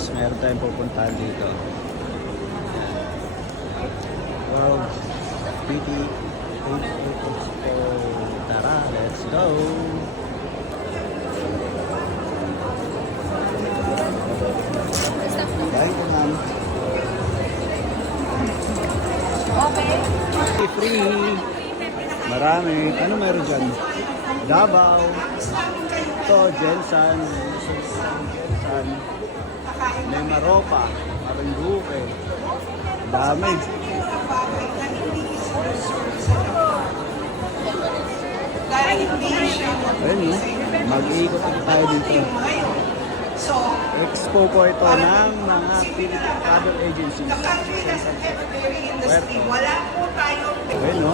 guys, meron tayong pupuntahan dito. Wow, pretty. Tara, let's go. Kain ko, ma'am. Okay. Free. Marami. Ano meron dyan? Davao. Ito, Jensan. Jensan. May Maropa. Marinduque. Dami. Ayun, mag-iikot tayo dito. Expo po ito ng mga travel agencies. Ayun, no?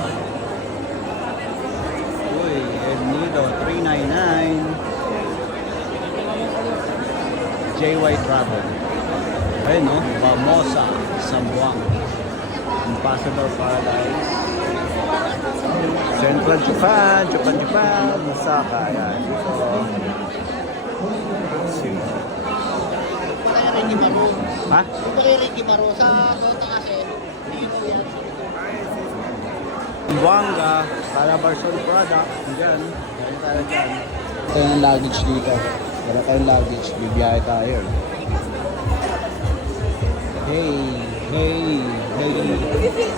Uy, El Nido, 399. JY Travel. Ayun, no? Bamosa, Sambuang. Impossible Paradise. Central Japan, Osaka. Ayan. Ha? Ricky Maro sa Dota kasi dito yan. Buanga, Calabarzon product. Diyan. Diyan tayo dyan. Ito yung luggage dito. Wala tayong luggage. Bibiyahe tayo. Hey.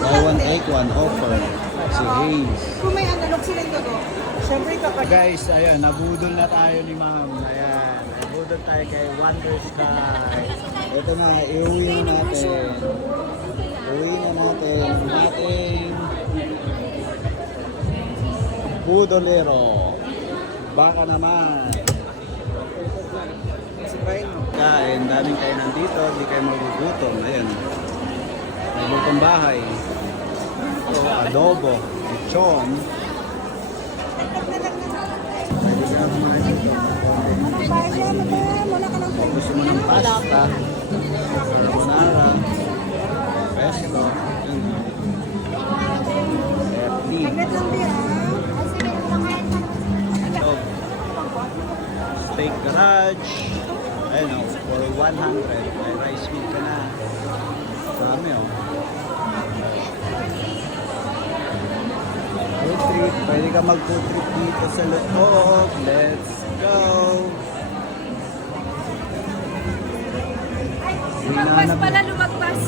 Buy one take one offer. Si Hayes. Kung may analog sila yung gago, syempre kapag... Guys, ayun, nabudol na tayo ni ma'am. Ayan, nabudol tayo kay Wonder Sky. Ito na, iuwi na natin. Iuwi na natin ang ating budolero. Baka naman. Kain, daming kainan dito, hindi kayo magugutom. Ayun, may lutong bahay. Ito, adobo, lechon. Gusto mo ng pasta, carbonara, pesto, FD, steak garage, ayun o, for 100, may rice meat ka na. Dami o. Food trip, pwede ka mag-food trip dito sa loob. Let's go! Lumagpas pala, lumagpas.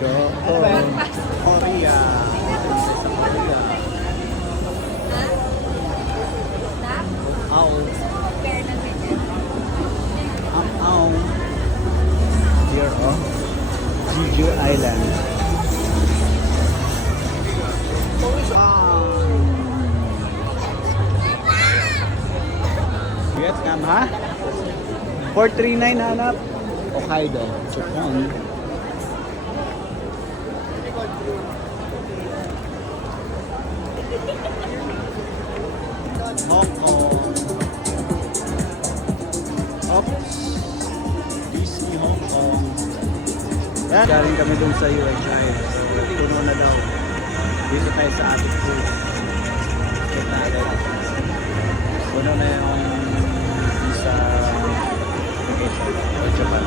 Choco. Lumagpas. Korea. Ha? Stop? Ow. Fair na ganyan. Ow. Here, oh. Jeju Island. Vietnam, ha? 439 hanap. Hokkaido. Chukon. Hong Kong. Oops. Disney Hong Kong. Yan. Galing kami dun sa UHI. Puno na daw. Dito tayo sa ating food. Kita tayo. Puno na yung sa vacation. Japan.